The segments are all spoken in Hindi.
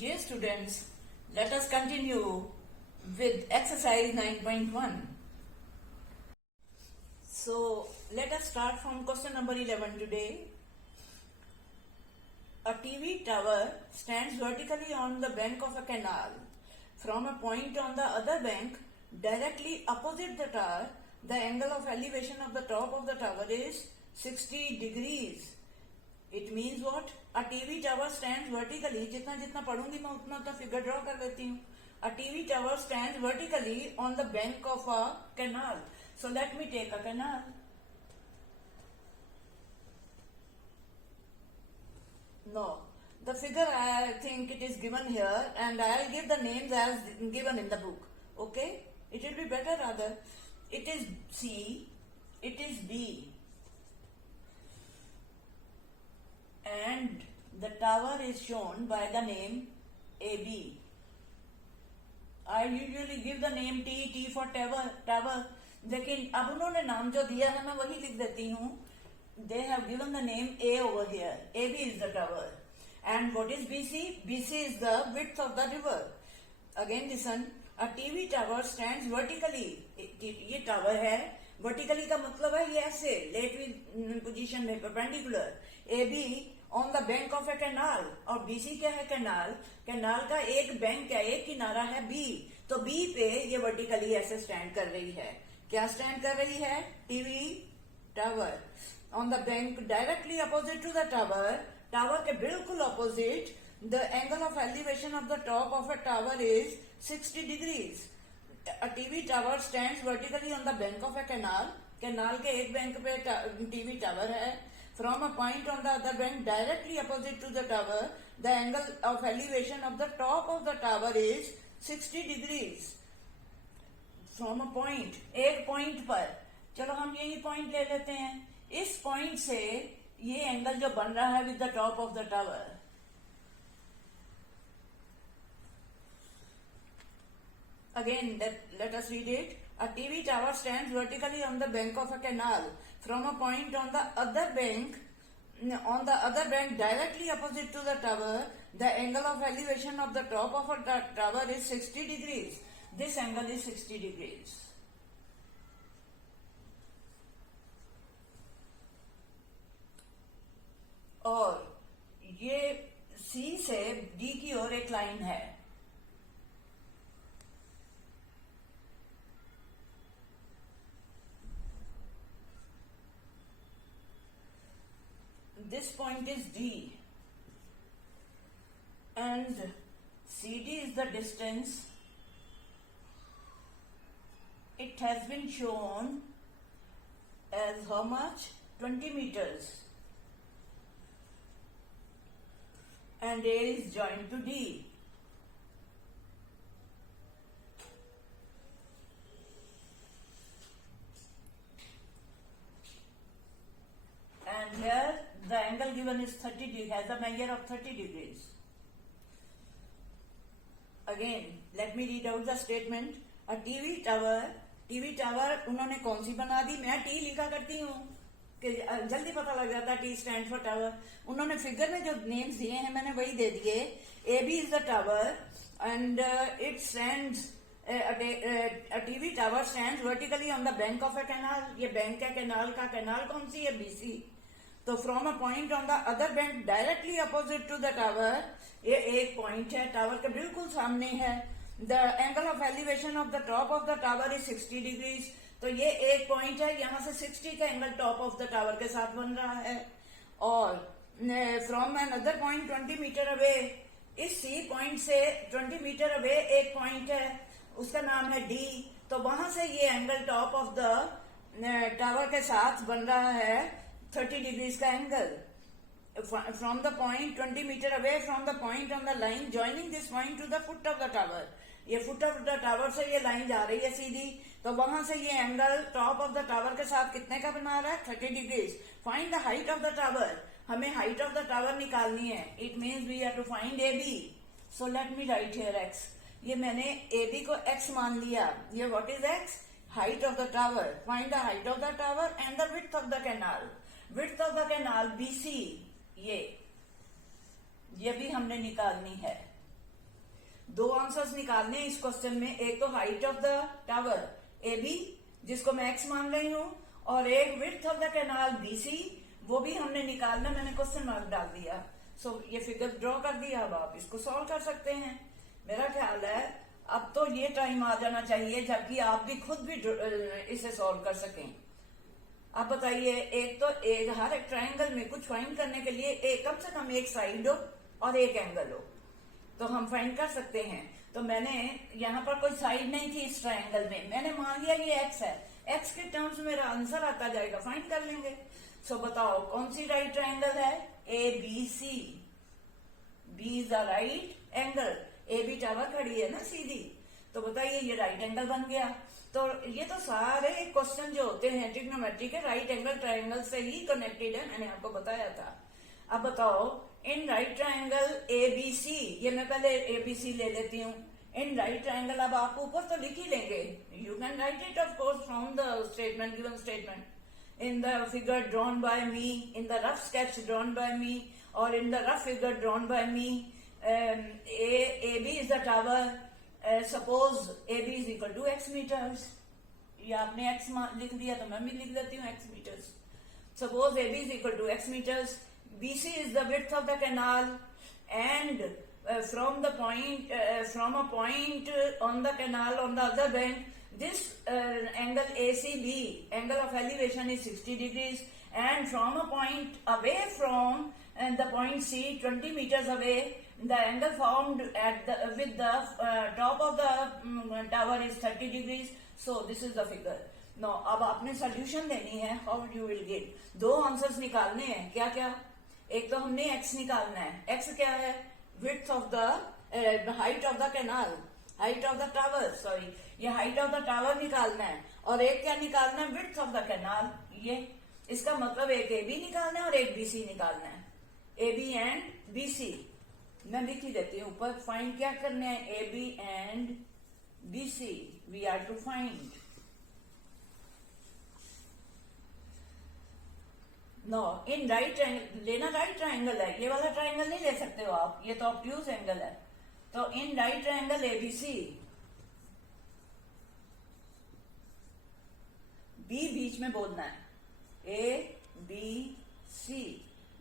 Dear students, let us continue with exercise 9.1. So, let us start from question number 11 today. A TV tower stands vertically on the bank of a canal. From a point on the other bank, directly opposite the tower, the angle of elevation of the top of the tower is 60 degrees. It means what? A TV tower stands vertically. जितना जितना पढ़ूंगी मैं उतना उतना फिगर ड्रॉ कर लेती हूँ. A TV tower stands vertically on the bank of a canal. So let me take a canal. No, the figure I think it is given here, and I will give the names as given in the book. Okay, it will be better rather. It is C, it is B, and the tower is shown by the name AB. I usually give the name T for tower, लेकिन अब उन्होंने नाम जो दिया है मैं वही लिख देती हूँ. They have given the name A over here. AB is the tower. And what is BC? BC is the width of the river. Again listen, a TV tower stands vertically. ये tower है, vertically का मतलब है ये ऐसे, laid with position में perpendicular. AB on the bank of a canal. और BC क्या है? canal. canal का एक bank है, एक किनारा है B. तो B पे ये vertically ऐसे stand कर रही है. क्या stand कर रही है? TV tower. On the bank directly opposite to the tower, tower के बिल्कुल opposite, the angle of elevation of the top of a tower is 60 degrees. A TV tower stands vertically on the bank of a canal. canal के एक बैंक पे TV tower है. From a point on the other bank directly opposite to the tower, the angle of elevation of the top of the tower is 60 degrees. From a point, एक point पर, चलो हम यही point ले लेते हैं. इस पॉइंट से ये एंगल जो बन रहा है with the top of the tower, again let us read it. A TV tower stands vertically on the bank of a canal. From a point on the other bank directly opposite to the tower, the angle of elevation of the top of a tower is 60 degrees. This angle is 60 degrees. और ये C से D की ओर एक लाइन है. This point is D and CD is the distance. It has been shown as how much? 20 meters. And A is joined to D. And here the angle given is 30 degrees, has a measure of 30 degrees. Again, let me read out the statement. A TV tower उन्होंने कौन सी बना दी? मैं T लिखा करती हूँ कि जल्दी पता लग जाता है. T stand for tower. उन्होंने फिगर में जो नेम्स दिए हैं मैंने वही दे दिए. AB is the tower and it stands, a TV tower stands vertically on the bank of a canal. ये बैंक है कैनाल का. कैनाल कौन सी है? BC. तो from a point on the other bank directly opposite to the tower, ये एक पॉइंट है, टावर के बिल्कुल सामने है. The angle of elevation of the top of the tower is 60 degrees. तो ये एक पॉइंट है, यहाँ से 60 का angle top of the tower के साथ बन रहा है. और from N other point 20 metre away, इस C पॉइंट से 20 मीटर अवे एक पॉइंट है, उसका नाम है D. तो वहां से ये angle top of the tower के साथ बन रहा है 30 डिग्रीज का angle. From the point 20 metre away from the point on the line joining this point to the foot of the tower, ये फुट ऑफ द टावर से ये लाइन जा रही है सीधी. तो वहां से ये angle top of the tower के साथ कितने का बना रहा है? 30 degrees. Find the height of the tower. हमें हाइट ऑफ द टावर निकालनी है. It means we have to find AB. So let me write here X. ये मैंने AB को X मान लिया. ये what is X? Height of the tower. Find the height of the tower and the width of the canal. Width of the canal BC, ये भी हमने निकालनी है. दो आंसर्स निकालने हैं इस क्वेश्चन में। एक तो height of the tower A B, जिसको मैं एक्स मान रही हूं, और एक width of the canal B C, वो भी हमने निकालना, मैंने क्वेश्चन मार्क डाल दिया। सो ये फिगर ड्रॉ कर दिया, अब आप इसको सॉल्व कर सकते हैं। मेरा ख्याल है अब तो ये टाइम आ जाना चाहिए जबकि आप भी खुद भी इसे सॉल्व कर सकें। आप बताइए, एक तो हर एक ट्रायंगल में कुछ फाइंड करने के लिए कम से कम एक साइड हो और एक एंगल हो, तो हम फाइंड कर सकते हैं। तो मैंने यहाँ पर कोई साइड नहीं थी इस ट्रायंगल में, मैंने मान लिया ये एक्स है, एक्स के टर्म्स में मेरा आंसर आता जाएगा, फाइंड कर लेंगे। सो बताओ कौन सी राइट ट्रायंगल है? A B C, B is the right angle, A B tower खड़ी है ना सीधी, तो बताइए ये राइट एंगल बन गया। तो ये तो सारे क्वेश्चन जो होते हैं ट्रिग्नोमेट्री के राइट एंगल ट्रायंगल से ही कनेक्टेड है, मैंने आपको बताया था। अब बताओ in right triangle A B C, ये मैं पहले ए बी सी ले लेती हूँ। इन राइट ट्रायंगल अब आप ऊपर तो लिख ही लेंगे, you can write it of course from the statement, given statement, in the figure drawn by me, in the rough sketch drawn by me, or in the rough figure drawn by me. AB is the tower. Suppose AB is equal to x meters. ये आपने x लिख दिया तो मैं भी लिख देती हूँ x meters. Suppose AB is equal to x meters. BC is the width of the canal, and from a point on the canal on the other bank, this angle ACB, angle of elevation is 60 degrees, and from a point away from the point C, 20 meters away, the angle formed with the top of the tower is 30 degrees. So this is the figure. Now अब आपने solution देनी है, how you will get? दो आंसर्स निकालने हैं, क्या क्या? एक तो हमने x निकालना है, x क्या है? Width of the height of the canal, height of the tower, sorry, ये हाइट ऑफ द टावर निकालना है, और एक क्या निकालना है? Width of the canal. ये इसका मतलब एक ए बी निकालना है और एक बी सी निकालना है, A B and B C. मैं लिख ही देती हूँ ऊपर, फाइंड क्या करने हैं? A B and B C we are to find. Now in right triangle लेना, राइट ट्रायंगल है, ये वाला ट्रायंगल नहीं ले सकते हो आप, ये तो ऑब्ट्यूज एंगल है। तो in right triangle ABC, B बीच में बोलना है, ए बी सी।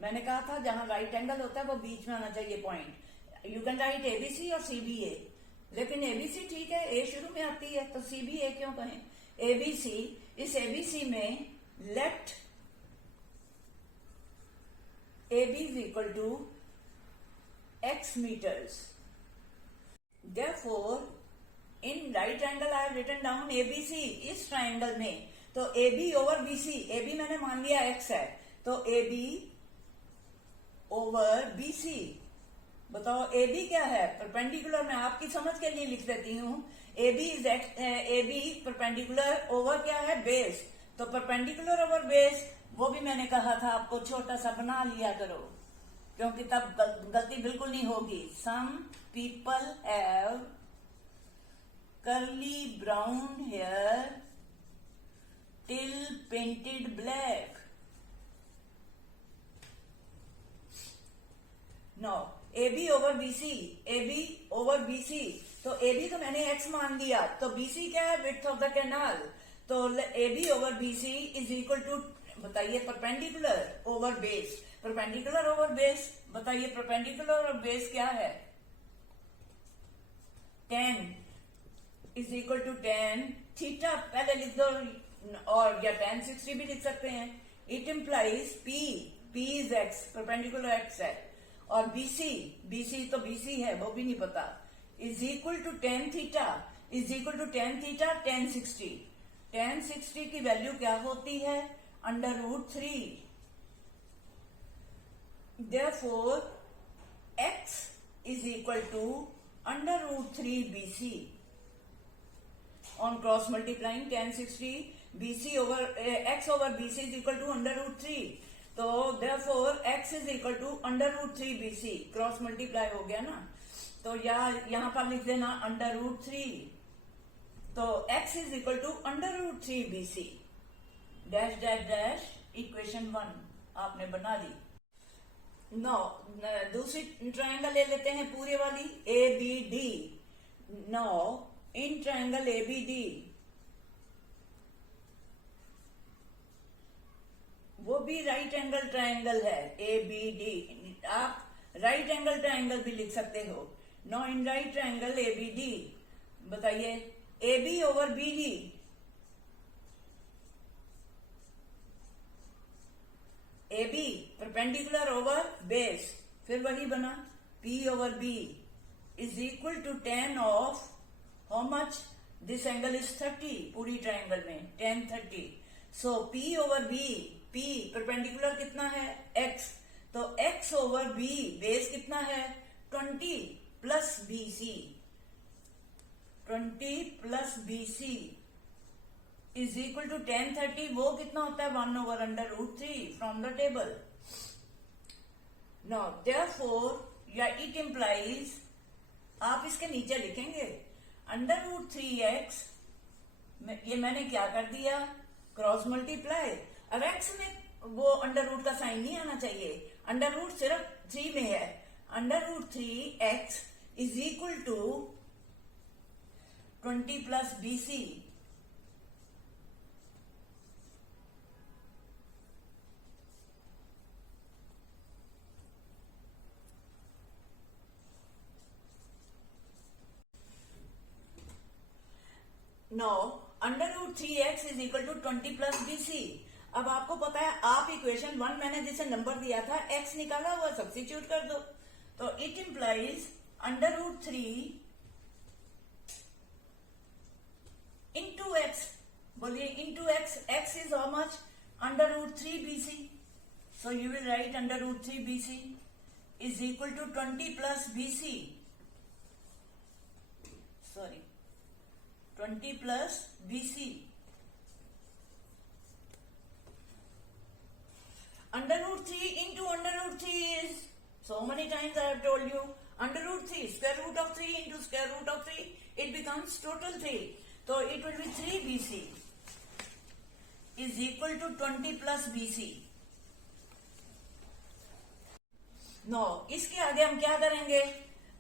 मैंने कहा था जहां राइट एंगल होता है वो बीच में आना चाहिए point. You can write ABC और सी बी ए, लेकिन एबीसी ठीक है, ए शुरू में आती है तो सी बी ए क्यों कहें? एबीसी, इस एबीसी में let A B is equal to X metres. Therefore, in right angle I have written down ABC इस ट्रायंगल में, तो AB ओवर BC, AB मैंने मान लिया x है, तो AB ओवर BC। बताओ AB क्या है? परपेंडिकुलर, मैं आपकी समझ के लिए लिख देती हूँ, AB परपेंडिकुलर ओवर क्या है? बेस। तो परपेंडिकुलर ओवर बेस, वो भी मैंने कहा था आपको छोटा सा बना लिया करो, क्योंकि तब गलती बिल्कुल नहीं होगी। Some people have curly brown hair till painted black. Now A B over B C, A B over B C, तो ए बी तो मैंने एक्स मान लिया, तो बी सी क्या है? Width of the canal. तो A B over B C is equal to, बताइए, perpendicular over base. Perpendicular over base, बताइए परपेंडिकुलर ओवर बेस क्या है? 10 इज इक्वल टू 10 थीटा, पहले लिख दो, और या 10 60 भी लिख सकते हैं। It implies P, P is x, perpendicular x है, और बीसी, बीसी तो बीसी है, वो भी नहीं पता, is equal to 10 theta, is equal to 10 theta 10 60। 10 60 की वैल्यू क्या होती है? √3। Therefore, x is equal to √3 BC. On cross multiplying 10 60, BC over x over BC is equal to √3. तो therefore x is equal to √3 BC. Cross multiply हो गया ना, तो यहाँ पर लिख देना √3। तो x is equal to √3 BC। Dash dash dash equation 1 आपने बना दी। नो दूसरी ट्रायंगल ले लेते हैं पूरे वाली, A B D. Now, in triangle ABD, वो भी राइट एंगल ट्राइंगल है ABD, आप राइट एंगल ट्राइंगल भी लिख सकते हो। Now in right triangle ABD, बताइए AB over BD, AB perpendicular over base, फिर वही बना P over B is equal to tan of how much, this angle is 30, पूरी ट्राइंगल में tan 30। So P over B, P perpendicular कितना है X, तो X ओवर B बेस कितना है 20 plus BC, 20 plus BC is equal to tan 30, वो कितना होता है 1 over under root 3 from the table. Now therefore या इट इंप्लाइज, आप इसके नीचे लिखेंगे अंडर रूट 3x, ये मैंने क्या कर दिया क्रॉस मल्टीप्लाई, अब x में वो अंडर रूट का साइन नहीं आना चाहिए, अंडर रूट सिर्फ 3 में है, under root 3x is equal to 20 plus BC, now under root 3x is equal to 20 plus BC। अब आपको पता है, आप इक्वेशन 1 मैंने जिसे नंबर दिया था x निकाला हुआ, सब्स्टिट्यूट कर दो, तो it implies under root 3 into x, बोलिए into x, x is how much under root 3 BC, so you will write under root 3 BC is equal to 20 plus BC, sorry 20 plus BC, under root 3 into under root 3 is, so many times I have told you, under root 3, square root of 3 into square root of 3, it becomes total 3, so it will be 3 BC is equal to 20 plus BC। No इसके आगे हम क्या करेंगे,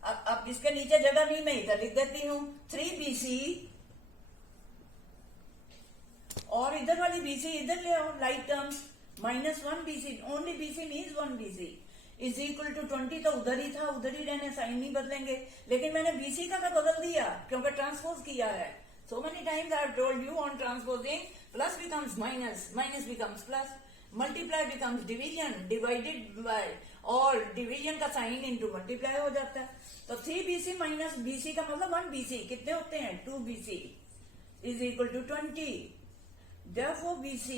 अब इसके नीचे जगह नहीं, मैं इधर लिख देती हूँ 3 BC, और इधर वाली BC इधर ले आओ like terms, -1 BC, only BC means 1 BC is equal to 20, तो उधर ही था, उधर ही रहने, साइन नहीं बदलेंगे, लेकिन मैंने BC का बदल दिया क्योंकि ट्रांसपोज किया है। So many times I have told you on transposing, plus becomes minus, minus becomes plus, multiply becomes division, divided by, और डिवीजन का साइन इंटू मल्टीप्लाई हो जाता है। तो 3 BC माइनस BC का मतलब 1 BC, कितने होते हैं 2 BC is equal to 20। Therefore BC,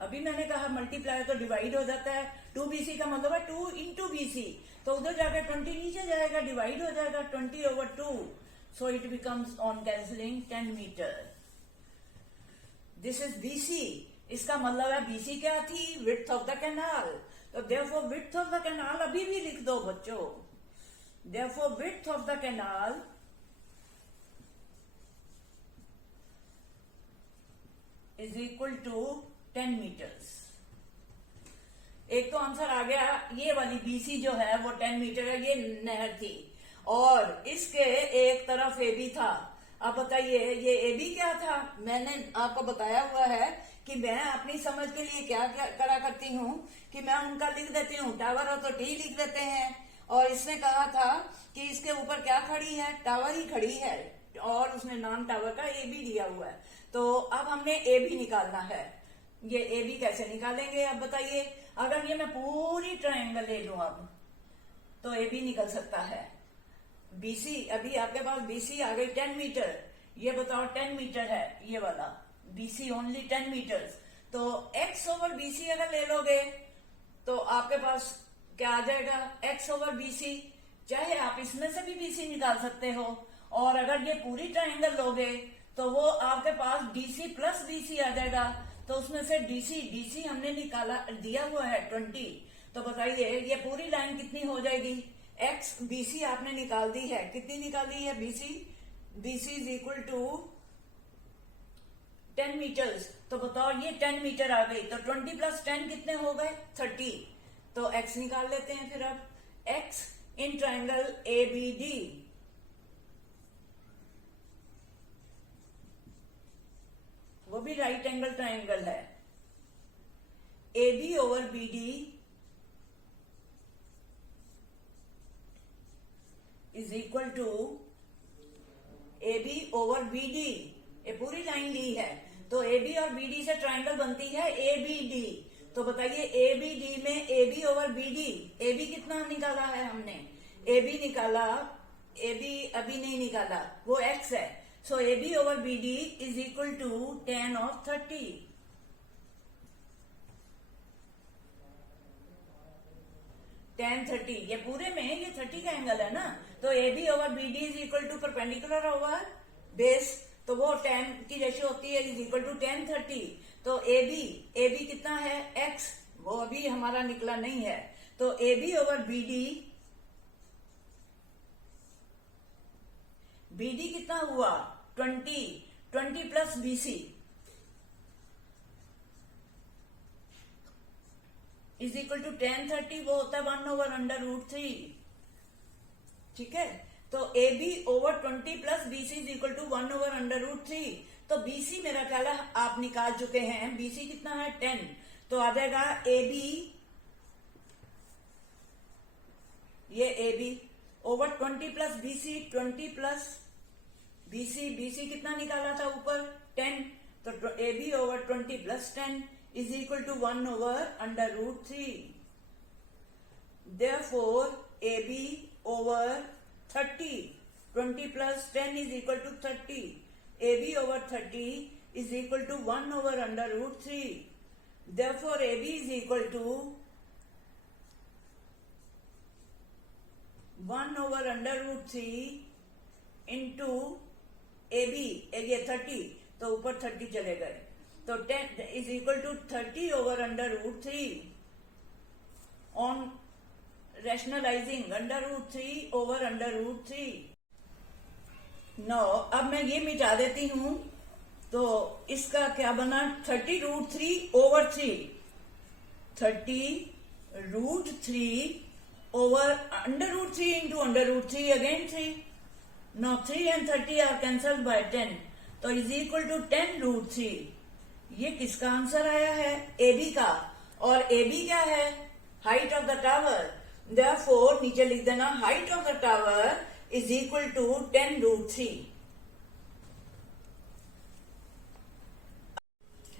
अभी मैंने कहा मल्टीप्लाई तो डिवाइड हो जाता है, 2 BC का मतलब है 2 इंटू BC, तो उधर जाकर 20 नीचे जाएगा, डिवाइड हो जाएगा 20 over 2, so it becomes on cancelling 10 metre. This is BC, इसका मतलब है BC क्या थी, विड्थ ऑफ द कैनाल, तो therefore width of the canal अभी भी लिख दो बच्चों, therefore width of the canal is equal to 10 metres. एक तो आंसर आ गया, ये वाली BC जो है वो 10 मीटर है, ये नहर थी, और इसके एक तरफ AB था। अब बताइए ये AB क्या था, मैंने आपको बताया हुआ है कि मैं अपनी समझ के लिए क्या क्या करा करती हूँ कि मैं उनका लिख देती हूँ, टावर हो तो T लिख देते हैं, और इसने कहा था कि इसके ऊपर क्या खड़ी है, टावर ही खड़ी है, और उसने नाम टावर का AB दिया हुआ है, तो अब हमने AB निकालना है। ये AB कैसे निकालेंगे, अब बताइए, अगर ये मैं पूरी ट्रायंगल ले लूं अब, तो AB निकल सकता है। BC, अभी आपके पास BC आ गई 10 मीटर, ये बताओ 10 मीटर है ये वाला, BC ओनली 10 मीटर, तो X ओवर BC अगर ले लोगे तो आपके पास क्या आ जाएगा, X ओवर BC, चाहे आप इसमें से भी BC निकाल सकते हो, और अगर ये पूरी ट्रायंगल लोगे तो वो आपके पास DC प्लस BC आ जाएगा, तो उसमें से DC हमने निकाला दिया हुआ है 20, तो बताइए ये पूरी लाइन कितनी हो जाएगी, X BC आपने निकाल दी है, कितनी निकाली है BC is equal to 10 metres, तो बताओ ये 10 मीटर आ गई, तो 20 प्लस 10 कितने हो गए 30, तो X निकाल लेते हैं फिर अब, X इन ट्रायंगल ABD भी राइट एंगल ट्राइंगल है, A B over B D is equal to A B over B D. ये पूरी लाइन ली है, तो ए बी और बी डी से ट्राइंगल बनती है ए बी डी। तो बताइए ए बी डी में A B over B D, A B कितना निकाला है हमने, ए बी निकाला, ए बी अभी नहीं निकाला, वो एक्स है। So A B over B D is equal to tan of 30। tan 30, ये पूरे में ये 30 का एंगल है ना, तो A B over B D is equal to perpendicular over base, तो वो tan की रेशियो होती है इज इक्वल टू tan 30। तो ए बी कितना है x, वो अभी हमारा निकला नहीं है, तो A B over B D कितना हुआ 20 plus B C is equal to tan 30, वो होता है 1/√3। ठीक है, तो A B over 20 plus B C is equal to 1/√3। तो बीसी मेरा ख्याल है आप निकाल चुके हैं, बीसी कितना है 10, तो आ जाएगा ए बी, ये A B over 20 plus BC, 20 plus BC कितना निकाला था ऊपर 10, तो A B over 20 plus 10 is equal to 1/√3। Therefore A B over 30, 20 plus 10 is equal to 30, A B over 30 is equal to 1/√3। Therefore A B is equal to 1/√3 into A B, ये 30, तो ऊपर 30 चले गए, तो 10 is equal to 30/√3 on rationalising √3 over √3। Now, अब मैं ये मिटा देती हूं, तो इसका क्या बना 30√3 over 3, 30√3 over √3 into √3 again 3. Now 3 and 30 are cancelled by 10. तो इज इक्वल टू 10√3। ये किसका आंसर आया है, ए बी का, और ए बी क्या है height of the tower. Therefore नीचे लिख देना height of the tower is equal to 10√3।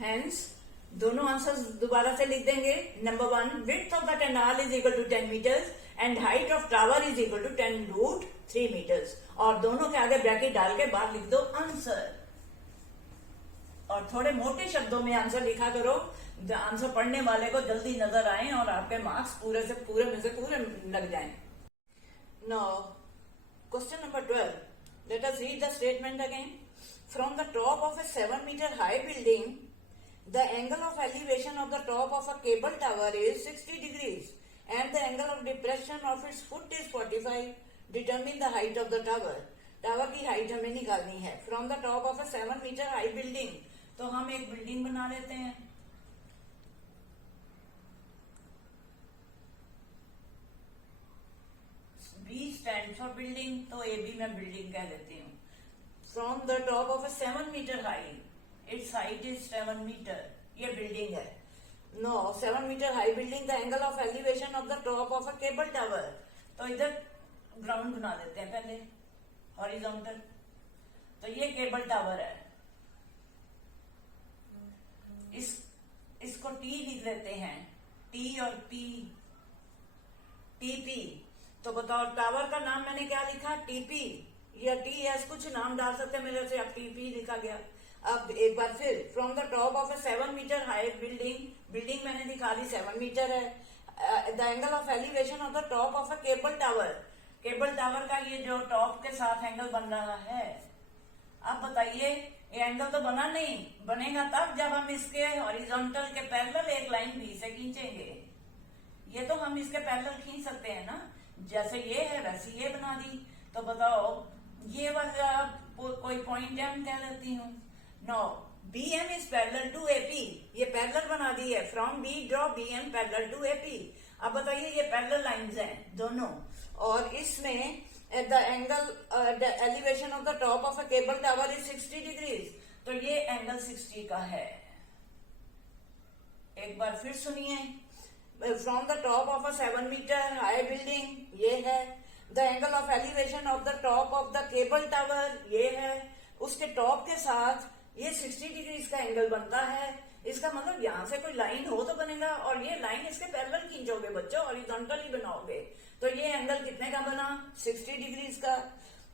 Hence दोनों आंसर्स दोबारा से लिख देंगे। Number 1, width of the canal is equal to 10 metres and height of tower is equal to 10√3 metres. और दोनों के आगे ब्रैकेट डाल के बाहर लिख दो आंसर, और थोड़े मोटे शब्दों में आंसर लिखा करो, आंसर पढ़ने वाले को जल्दी नजर आए और आपके मार्क्स पूरे में से पूरे लग जाएं। Now question number 12, let us read the statement again. From the top of a 7 metre high building, the angle of elevation of the top of a cable tower is 60 degrees and the angle of depression of its foot is 45. Determine the height of the tower. Tower की हाइट हमें निकालनी है। From the top of a 7 metre high building, तो हम एक बिल्डिंग बना लेते हैं। बी स्टैंड फॉर बिल्डिंग, तो ए बी मैं बिल्डिंग कह देती हूँ। From the top of a 7 metre high, its height is 7 metre, ये बिल्डिंग है। Now 7 metre high building, the angle of elevation of the top of a cable tower, तो इधर ग्राउंड बना देते हैं पहले हॉरिजॉन्टल, तो ये केबल टावर है। इसको टी लिख देते हैं, टी और पी, टीपी। तो बताओ टावर का नाम मैंने क्या लिखा, टीपी या टी एस, कुछ नाम डाल सकते हैं मेरे से, अब टीपी लिखा गया। अब एक बार फिर, from the top of a 7 metre high building मैंने दिखा दी 7 मीटर है। The angle of elevation of the top of a cable tower का ये जो टॉप के साथ एंगल बन रहा है। अब बताइए, ये एंगल तो बना नहीं, बनेगा तब जब हम इसके हॉरिजॉन्टल के पैरेलल एक लाइन बी से खींचेंगे। ये तो हम इसके पैरेलल खींच सकते हैं ना, जैसे ये है वैसे ये बना दी। तो बताओ ये वाला कोई पॉइंट एम कह देती हूँ। Now, B M is parallel to AP, ये पैरेलल बना दी है। From B draw B M parallel to AP. अब बताइए ये पैरेलल लाइंस हैं दोनों, और इसमें the angle the elevation of the top of a cable tower is 60 degrees. तो ये एंगल 60 का है। एक बार फिर सुनिए, from the top of a 7 metre high building ये है, the angle of elevation of the top of the cable tower ये है, उसके टॉप के साथ ये 60 डिग्री का एंगल बनता है। इसका मतलब यहां से कोई लाइन हो तो बनेगा, और ये लाइन इसके पैरेलल खींचोगे बच्चों, हॉरिजॉन्टली बनाओगे, तो ये एंगल कितने का बना, 60 डिग्री का।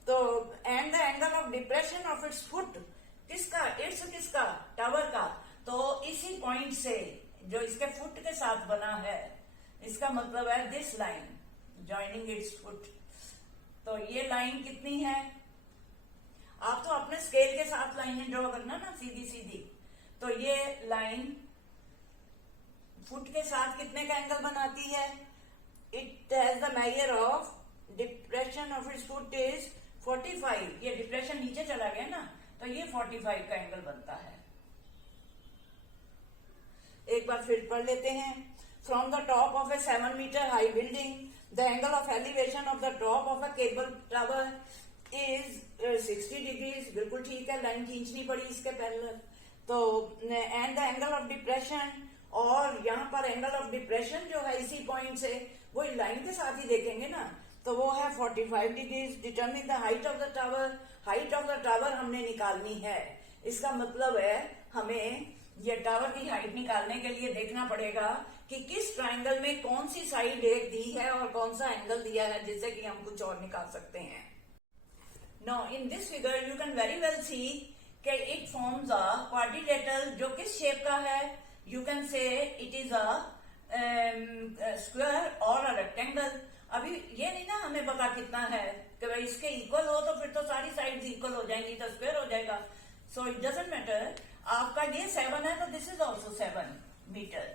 तो and the angle of depression of its foot, किसका, इट्स किसका, टावर का, तो इसी पॉइंट से जो इसके फुट के साथ बना है, इसका मतलब है this line joining it's foot. तो ये लाइन कितनी है, आप तो अपने स्केल के साथ लाइनें ड्रॉ करना ना सीधी सीधी। तो ये लाइन फुट के साथ कितने का एंगल बनाती है, it has the measure of depression of its foot is 45। ये डिप्रेशन नीचे चला गया ना, तो ये 45 का एंगल बनता है। एक बार फिर पढ़ लेते हैं, from the top of a 7 metre high building the angle of elevation of the top of a cable tower is 60 degrees. बिल्कुल ठीक है, लाइन खींचनी पड़ी इसके पैरेलल। तो and the angle of depression, और यहाँ पर एंगल ऑफ डिप्रेशन जो है इसी पॉइंट से, वो लाइन के साथ ही देखेंगे ना, तो वो है 45 degrees. Determine the height of the tower, height of the tower हमने निकालनी है। इसका मतलब है हमें ये टावर की हाइट निकालने के लिए देखना पड़ेगा कि किस ट्रायंगल में कौन सी साइड एक दी है और कौन सा एंगल दिया है, जिससे कि हम कुछ और निकाल सकते हैं। Now in this figure you can very well see कि it forms a quadrilateral, जो किस शेप का है, you can say it is a square or a rectangle। अभी ये नहीं ना हमें पता कितना है, कि भाई इसके इक्वल हो तो फिर तो सारी साइड्स इक्वल हो जाएंगी, तो स्क्वायर हो जाएगा। So it doesn't matter. आपका ये 7 है तो दिस इज ऑल्सो 7 मीटर।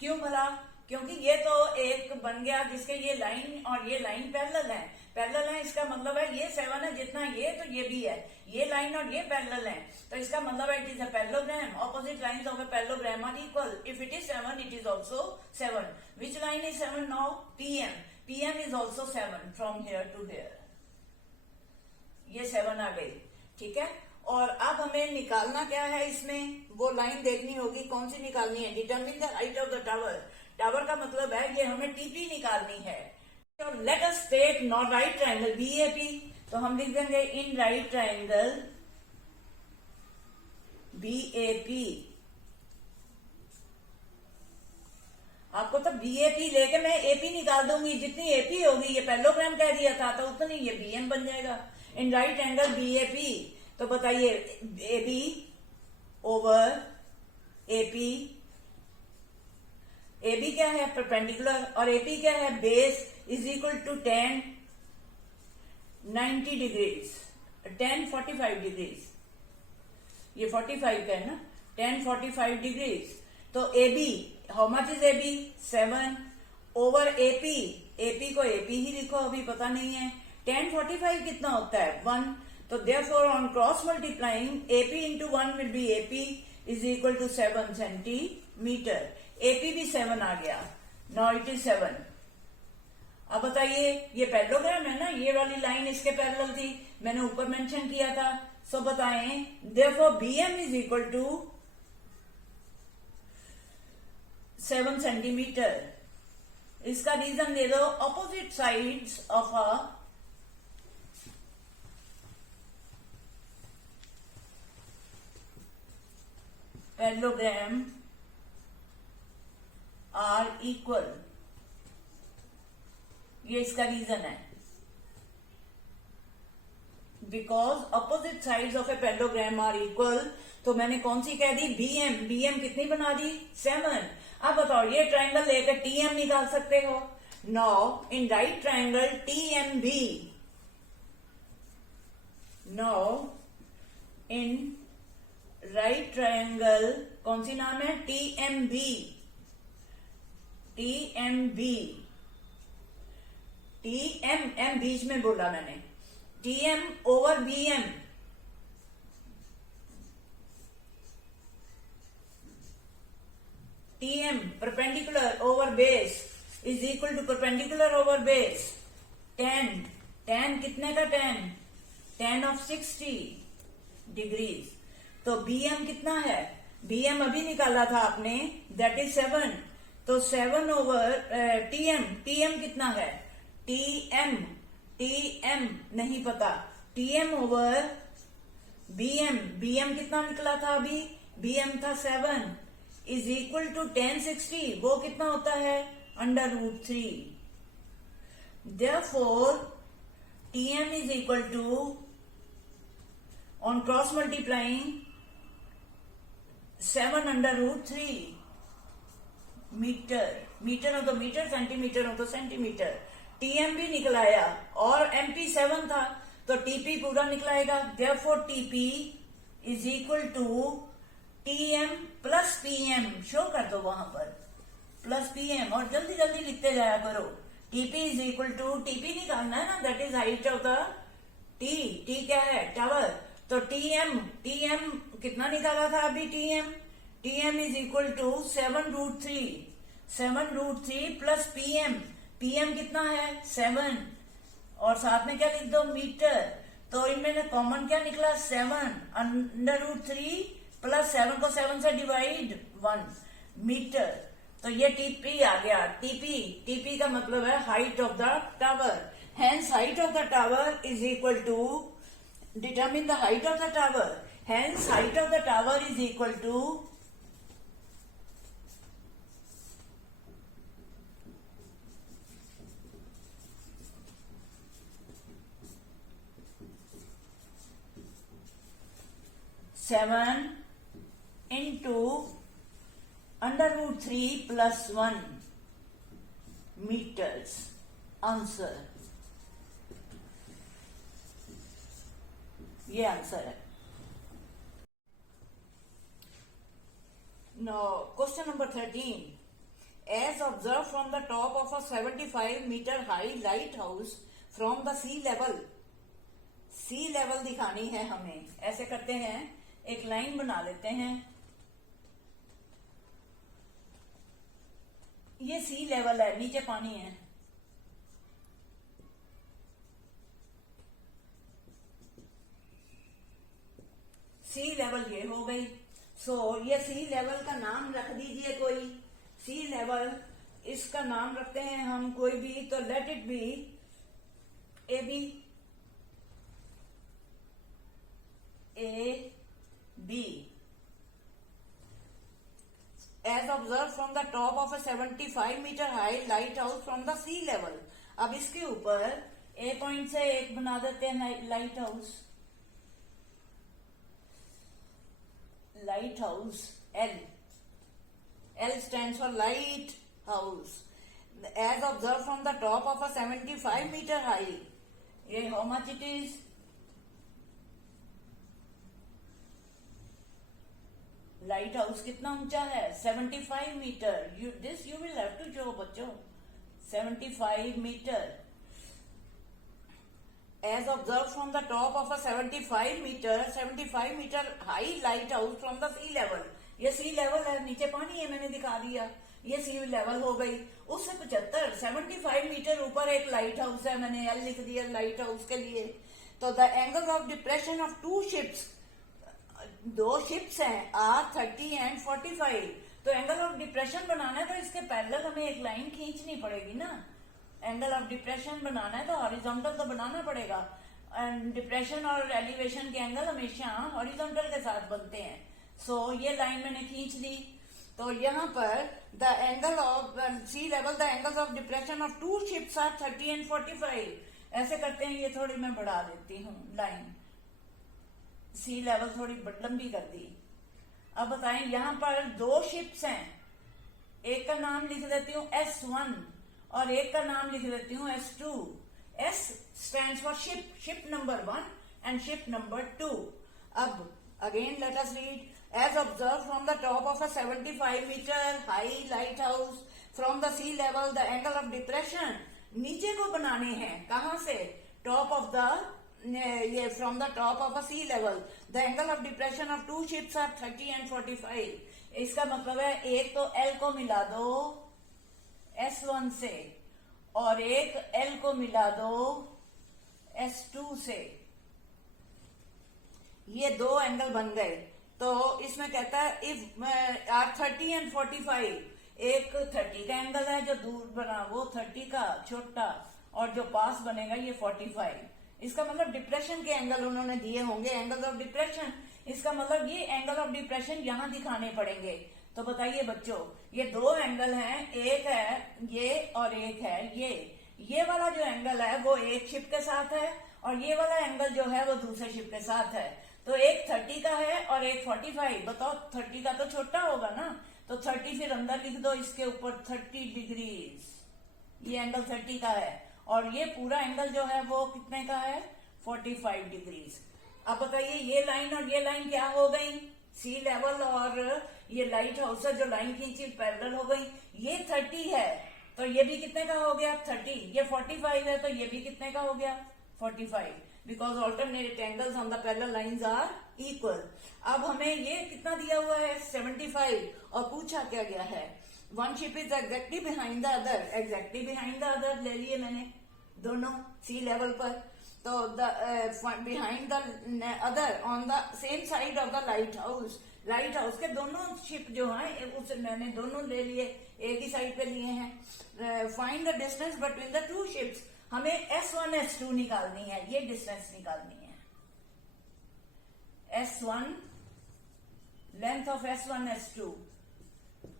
क्यों भला, क्योंकि ये तो एक बन गया जिसके ये लाइन और ये लाइन पैरेलल है, पैरेलल है, इसका मतलब है ये 7 है जितना ये, तो ये भी है, ये लाइन और ये पैरेलल है, तो इसका मतलब है it is a parallelogram. Opposite lines of a parallelogram are equal. If it is 7 it is also 7। Which line is 7 now, PM। PM is also 7 from here to here. ये 7 आ गई, ठीक है। और अब हमें निकालना क्या है, इसमें वो लाइन देखनी होगी, कौन सी निकालनी है, determine the height of the tower. Tower का मतलब है ये हमें TP निकालनी है। तो let us take not right triangle BAP, तो हम लिख देंगे इन राइट ट्रायंगल BAP। आपको तो BAP लेके मैं AP निकाल दूंगी, जितनी AP होगी, ये पैरेललोग्राम कह दिया था, तो उतनी ये BM बन जाएगा। इन राइट एंगल BAP, तो बताइए AB ओवर AP, AB क्या है, परपेंडिकुलर, और AP क्या है, base, is equal to 10 90 degrees, 10 45 degrees. ये 45 का है ना, 10 45 डिग्रीज। तो AB, how much is AB, 7 over AP, AP को AP ही लिखो, अभी पता नहीं है। 10 45 कितना होता है, 1। तो therefore on cross multiplying AP into 1 will be AP is equal to 7 centimeter। AP भी 7 आ गया, now it is 7। अब बताइए, ये पैरेललोग्राम है ना, ये वाली लाइन इसके पैरेलल थी, मैंने ऊपर मेंशन किया था। सो बताएं, therefore BM is equal to 7 centimetres. इसका रीजन दे दो, opposite sides of a parallelogram are equal. ये इसका रीजन है, because opposite sides of a parallelogram are equal. तो मैंने कौन सी कह दी, BM। BM कितनी बना दी, 7। अब बताओ, ये ट्रायंगल लेकर TM निकाल सकते हो। Now in right triangle TMB, now in right triangle कौन सी नाम है, TMB। TM बीच में बोला मैंने, TM over BM। TM perpendicular over base is equal to perpendicular over base 10 कितने का 10 ऑफ 60 डिग्रीज। तो BM कितना है, BM अभी निकाला था आपने, दैट इज 7। तो 7 ओवर TM कितना है, TM नहीं पता, TM ओवर BM कितना निकला था अभी, BM था 7 इज इक्वल टू 1060, वो कितना होता है, √3। Therefore TM is equal to, on cross multiplying, 7 √3 metre हो तो मीटर, सेंटीमीटर हो तो सेंटीमीटर। TM भी निकलाया और MP 7 था तो TP पूरा निकलाएगा। Therefore TP is equal to TM plus PM, show कर दो वहां पर प्लस PM, और जल्दी जल्दी लिखते जाया करो। TP is equal to, TP निकालना है ना, that is height of the T क्या है, टावर। तो TM कितना निकाला था अभी, TM is equal to 7√3 plus PM कितना है 7, और साथ में क्या लिख दो, मीटर। तो इनमें कॉमन क्या निकला, 7 √3 प्लस 7 को 7 से डिवाइड 1 मीटर। तो ये TP आ गया। TP का मतलब है height of the tower. Hence height of the tower is equal to, determine the height of the tower. Hence height of the tower is equal to 7 into √3 plus 1 meters. Answer, ये आंसर है। Now question number 13. As observed from the top of a 75-meter high lighthouse from the sea level दिखानी है हमें। ऐसे करते हैं, एक लाइन बना लेते हैं। ये सी लेवल है, नीचे पानी है। सी लेवल ये हो गई। ये सी लेवल का नाम रख दीजिए कोई, सी लेवल, इसका नाम रखते हैं हम कोई भी, तो let it be AB। As observed from the top of a 75-meter high lighthouse from the sea level। अब इसके ऊपर A पॉइंट से एक बना देते हैं light house. L stands for light house। As observed from the top of a 75-meter high, ये how much it is, lighthouse कितना ऊंचा है, 75 metres. You will have to show बच्चों, 75 metres. As observed from the top of a 75 meter high lighthouse from the sea level। ये सी लेवल है, नीचे पानी है, मैंने दिखा दिया, ये सी लेवल हो गई। उससे 75 मीटर ऊपर एक लाइट हाउस है, मैंने L लिख दिया लाइट हाउस के लिए। तो the angle of depression of 2 ships, 2 ships हैं, R30 and 45। तो एंगल ऑफ डिप्रेशन बनाना है तो इसके पैरेलल हमें एक लाइन खींचनी पड़ेगी ना। एंगल ऑफ डिप्रेशन बनाना है तो हॉरिजॉन्टल तो बनाना पड़ेगा। डिप्रेशन और एलिवेशन के एंगल हमेशा हॉरिजॉन्टल के साथ बनते हैं। ये लाइन मैंने खींच दी। तो यहाँ पर the angle of sea level, the angles of depression of 2 ships are 30 and 45। ऐसे करते हैं, ये थोड़ी मैं बढ़ा देती हूँ लाइन, सी लेवल थोड़ी लंबी कर दी। अब बताएं, यहाँ पर 2 शिप्स हैं, एक का नाम लिख देती हूँ S1 और एक का नाम लिख देती हूँ S2। S stands for ship number 1 and ship number 2। अब again let us read। As observed from the top of a 75-meter high lighthouse from the sea level, the angle of depression नीचे को बनाने हैं, कहां से, top of the from the top of a sea level, the angle of depression of 2 ships are 30 and 45। इसका मतलब है एक तो L को मिला दो S1 से और एक L को मिला दो S2 से, ये 2 एंगल बन गए। तो इसमें कहता है इफ आर 30 एंड 45, एक 30 का एंगल है जो दूर बना वो 30 का छोटा, और जो पास बनेगा ये 45। इसका मतलब डिप्रेशन के एंगल उन्होंने दिए होंगे, एंगल ऑफ डिप्रेशन। इसका मतलब ये एंगल ऑफ डिप्रेशन यहां दिखाने पड़ेंगे। तो बताइए बच्चों, ये दो एंगल हैं, एक है ये और एक है ये वाला जो एंगल है वो एक शिप के साथ है, और ये वाला एंगल जो है वो दूसरे शिप के साथ है। तो एक 30 का है और एक 45। बताओ 30 का तो छोटा होगा ना, तो 30 फिर अंदर लिख दो, इसके ऊपर 30 डिग्रीज, ये एंगल 30 का है, और ये पूरा एंगल जो है वो कितने का है, 45 डिग्रीज। अब बताइए ये लाइन और ये लाइन क्या हो गई, सी लेवल और ये लाइट हाउस है जो लाइन खींची पैरेलल हो गई। ये 30 है तो ये भी कितने का हो गया 30, ये 45 है तो ये भी कितने का हो गया 45, because alternate angles on the parallel lines are equal. अब हमें ये कितना दिया हुआ है 75, और पूछा क्या गया है one ship is exactly behind the other, exactly behind the other ले लिए मैंने दोनों सी लेवल पर, तो behind the other on the same side of the light house, light house के दोनों शिप जो हैं उस मैंने दोनों ले लिए, एक ही साइड पे लिए हैं। Find the distance between the two ships, हमें S1 S2 निकालनी है, ये डिस्टेंस निकालनी है। S1 length of S1 S2,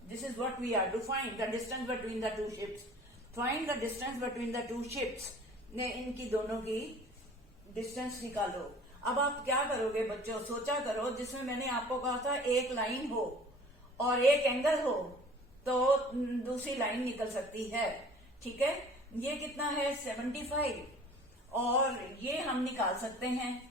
this is what we are to find the distance between the two ships, find the distance between the two ships, ने इनकी दोनों की डिस्टेंस निकालो। अब आप क्या करोगे बच्चों, सोचा करो, जिसमें मैंने आपको कहा था एक लाइन हो और एक एंगल हो तो दूसरी लाइन निकल सकती है, ठीक है। ये कितना है 75, और ये हम निकाल सकते हैं।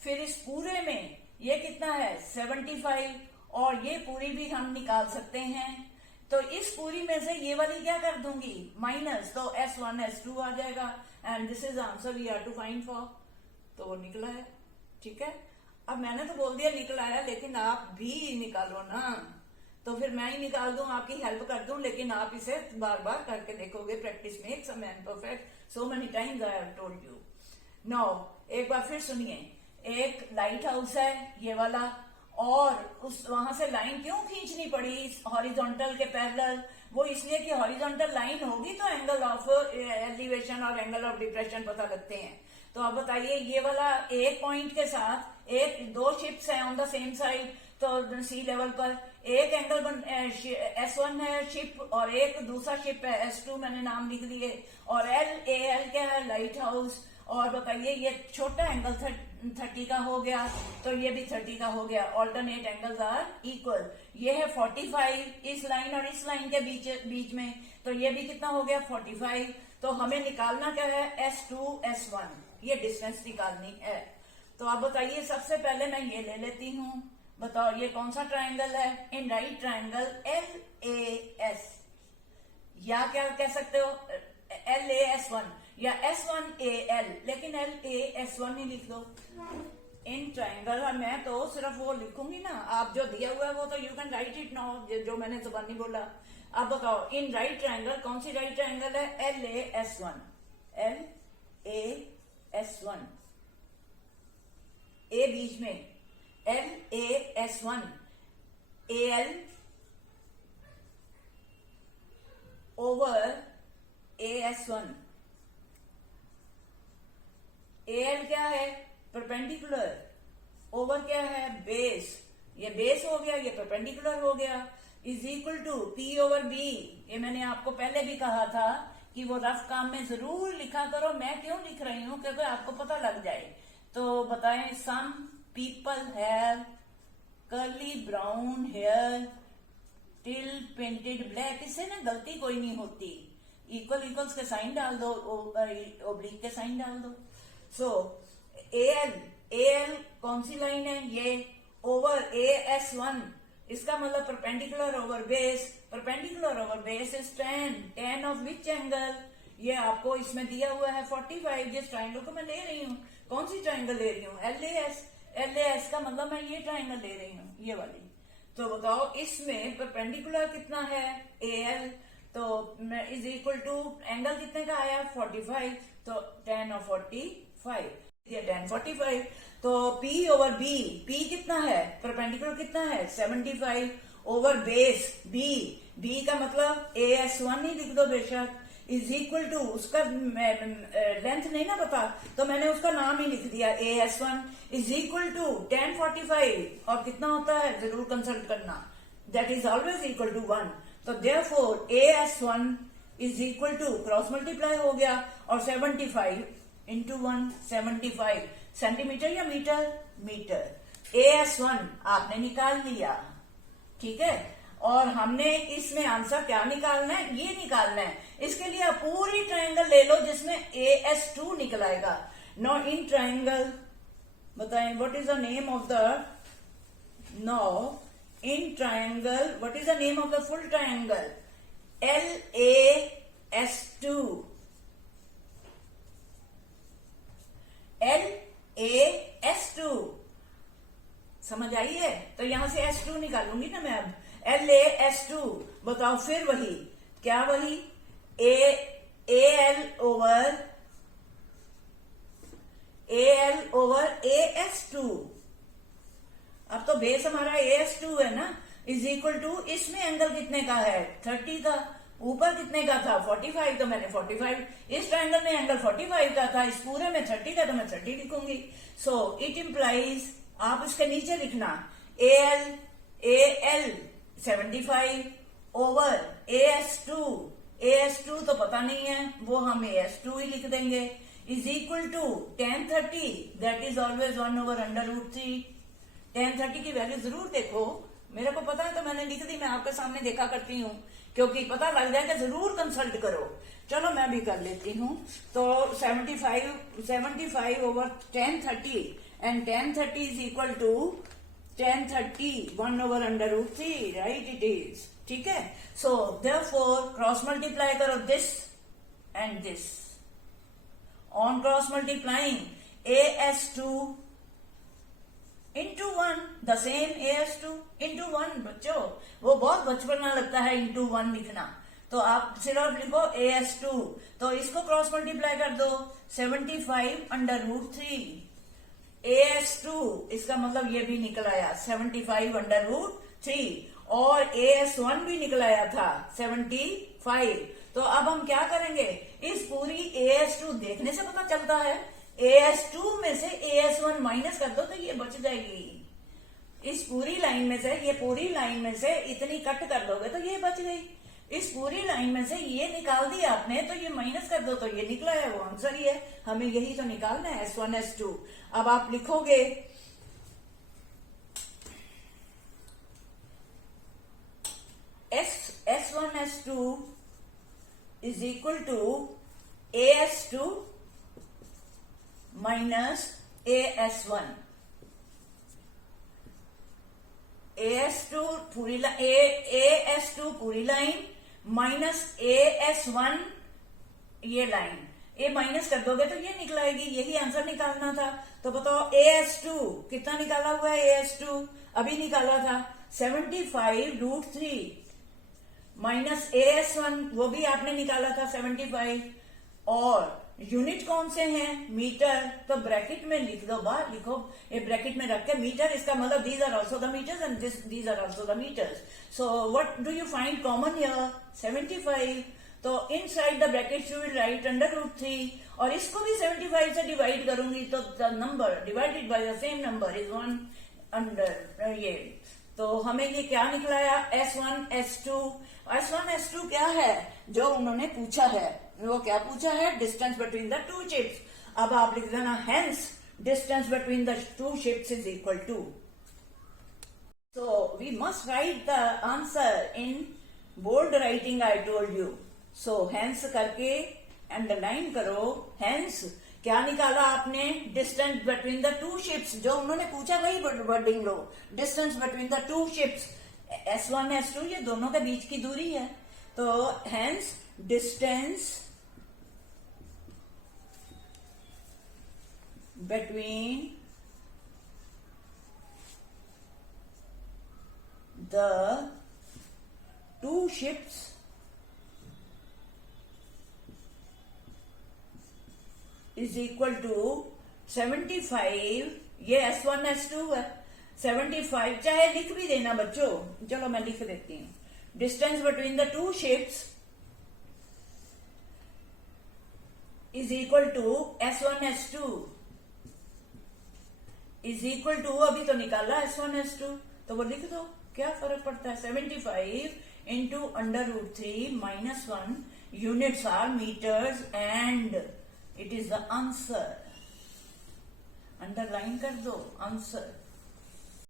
फिर इस पूरे में ये कितना है 75, और ये पूरी भी हम निकाल सकते हैं। तो इस पूरी में से ये वाली क्या कर दूंगी माइनस, तो S1 S2 आ जाएगा, and this is answer we are to find for. तो वो निकला है, ठीक है। अब मैंने तो बोल दिया निकला है, लेकिन आप भी निकालो ना, तो फिर मैं ही निकाल दूं, आपकी हेल्प कर दूं, लेकिन आप इसे बार बार करके देखोगे। Practice makes a man perfect, so many times I have told you. Now एक बार फिर सुनिए, एक लाइट हाउस है ये वाला, और उस वहां से लाइन क्यों खींचनी पड़ी हॉरिजॉन्टल के पैरेलल, वो इसलिए कि हॉरिजॉन्टल लाइन होगी तो एंगल ऑफ एलिवेशन और एंगल ऑफ डिप्रेशन पता लगते हैं। तो अब बताइए ये वाला एक पॉइंट के साथ एक दो शिप्स हैं ऑन द सेम साइड, तो सी लेवल पर एक एंगल S1 है शिप और एक दूसरा शिप है S2, मैंने नाम लिख दिए, और LAL क्या है लाइट हाउस। और बताइए ये छोटा एंगल 30 का हो गया, तो ये भी 30 का हो गया, ऑल्टरनेट एंगल्स आर इक्वल। ये है 45 इस लाइन और इस लाइन के बीच में, तो ये भी कितना हो गया 45। तो हमें निकालना क्या है S2 S1, ये डिस्टेंस निकालनी है। तो आप बताइए, सबसे पहले मैं ये ले लेती हूँ, बताओ ये कौन सा ट्राइंगल है, इन राइट ट्राइंगल LAS, या क्या कह सकते हो LAS1 या S1AL, लेकिन LAS1 ही लिख दो इन ट्राइंगल। और मैं तो सिर्फ वो लिखूंगी ना, आप जो दिया हुआ है वो तो you can write it now, जो मैंने जुबानी बोला। अब बताओ इन राइट ट्राइंगल कौन सी राइट ट्राइंगल है, LAS1, LAS1, ए बीच में LAS1, AL over AS1, AL क्या है परपेंडिकुलर, ओवर क्या है बेस, ये बेस हो गया, ये परपेंडिकुलर हो गया, is equal to P over B। ये मैंने आपको पहले भी कहा था कि वो रफ काम में जरूर लिखा करो। मैं क्यों लिख रही हूं, क्योंकि आपको पता लग जाए। तो बताएं, some people have curly brown hair till painted black, इससे ना गलती कोई नहीं होती। इक्वल इक्वल्स के साइन डाल दो, ओब्लिक के साइन डाल दो। सो AL कौन सी लाइन है, ये ओवर AS1, इसका मतलब perpendicular over base, perpendicular over base is 10 of which angle, ये आपको इसमें दिया हुआ है 45, जिस ट्राइंगल को मैं ले रही हूँ। कौन सी ट्राइंगल ले रही हूँ, LAS का मतलब मैं ये ट्राइंगल ले रही हूँ, ये वाली। तो बताओ इसमें परपेंडिकुलर कितना है AL, तो इज इक्वल टू एंगल कितने का आया 45, तो 10 और 45। 1045। तो P ओवर B, P कितना है, परपेंडिकुलर कितना है 75 ओवर बेस B, B का मतलब AS1 ही लिख दो बेशक, इज इक्वल टू, उसका लेंथ नहीं ना पता तो मैंने उसका नाम ही लिख दिया AS1 इज इक्वल टू 1045, और कितना होता है जरूर कंसल्ट करना, that is always equal to 1। तो therefore AS1 is equal to, cross multiply हो गया, और 75 इंटू 1, 75 सेंटीमीटर या मीटर, मीटर। AS1 आपने निकाल लिया, ठीक है। और हमने इसमें आंसर क्या निकालना है, ये निकालना है। इसके लिए आप पूरी ट्रायंगल ले लो जिसमें AS2 निकल आएगा। नो इन ट्रायंगल, बताएं what is the name of the, no in triangle what is the name of the full triangle, LAS2, LAS2, समझ आई है। तो यहां से S2 निकालूंगी ना मैं अब, LAS2, बताओ फिर वही क्या, वही AL ओवर AS2, अब तो बेस हमारा AS2 है ना, इज इक्वल टू, इसमें एंगल कितने का है 30 का, ऊपर कितने का था 45, तो मैंने 45, इस ट्रायंगल में एंगल 45 का था, इस पूरे में 30 का, तो मैं 30 लिखूंगी। सो इट इम्प्लाइज, आप इसके नीचे लिखना AL 75 ओवर AS2 तो पता नहीं है, वो हम AS2 ही लिख देंगे, is equal to 1030, that is always 1 over √3। 1030 की वैल्यू जरूर देखो, मेरे को पता है तो मैंने लिख दी, मैं आपके सामने देखा करती हूँ, क्योंकि पता लग जाए कि जरूर कंसल्ट करो। चलो मैं भी कर लेती हूँ। तो 75 over 1030, and 1030 is equal to 1030 1 over √3, right it is, ठीक है। सो देयरफॉर क्रॉस मल्टीप्लाई करो this and this, on cross multiplying AS2 into 1 the same AS2 into 1, बच्चों वो बहुत बचपना लगता है इंटू 1 लिखना, तो आप सिर्फ लिखो AS2, तो इसको क्रॉस मल्टीप्लाई कर दो 75 √3, AS2 इसका मतलब ये भी निकल आया 75 √3, और AS1 भी निकल आया था 75। तो अब हम क्या करेंगे, इस पूरी AS2 देखने से पता चलता है, AS2 में से AS1 माइनस कर दो तो ये बच जाएगी। इस पूरी लाइन में से, ये पूरी लाइन में से इतनी कट कर दोगे तो ये बच गई, इस पूरी लाइन में से ये निकाल दिया आपने तो ये माइनस कर दो तो ये निकला है, वो आंसर ही है, हमें यही तो निकालना है S1 S2। अब आप लिखोगे S1 S2 is equal to AS2 minus AS1, AS2 पूरी लाइन माइनस AS1 ये लाइन, ये माइनस कर दोगे तो ये निकलाएगी, यही आंसर निकालना था। तो बताओ AS2 कितना निकाला हुआ है, AS2 अभी निकाला था 75 √3 माइनस AS1 वो भी आपने निकाला था 75, और यूनिट कौन से हैं, मीटर, तो ब्रैकेट में लिख दो, बाहर लिखो, ये ब्रैकेट में रख के मीटर, इसका मतलब these are also the meters and these are also the meters. So what do you find common here 75, तो inside the bracket you will write √3, और इसको भी 75 से डिवाइड करूंगी तो the number divided by the same number is 1 under ये, तो हमें ये क्या निकलाया S1 S2। S1 S2 क्या है जो उन्होंने पूछा है, वो क्या पूछा है, distance between the two ships. अब आप लिख देना hence distance between the two ships is equal to, so we must write the answer in bold writing, I told you. So hence करके अंडरलाइन करो, हेंस क्या निकाला आपने, distance between the two ships, जो उन्होंने पूछा वही वर्डिंग लो, distance between the two ships, S1 S2 ये दोनों के बीच की दूरी है, तो hence distance between the two ships is equal to 75 ये S1 S2 है। 75 चाहे लिख भी देना बच्चों, चलो मैं लिख देती हूं। Distance between the two ships is equal to S1 S2 is equal to, अभी तो निकाला S1 S2, तो वो लिख दो, क्या फर्क पड़ता है। 75 into √3 -1 units are meters and it is the answer. Underline कर दो आंसर।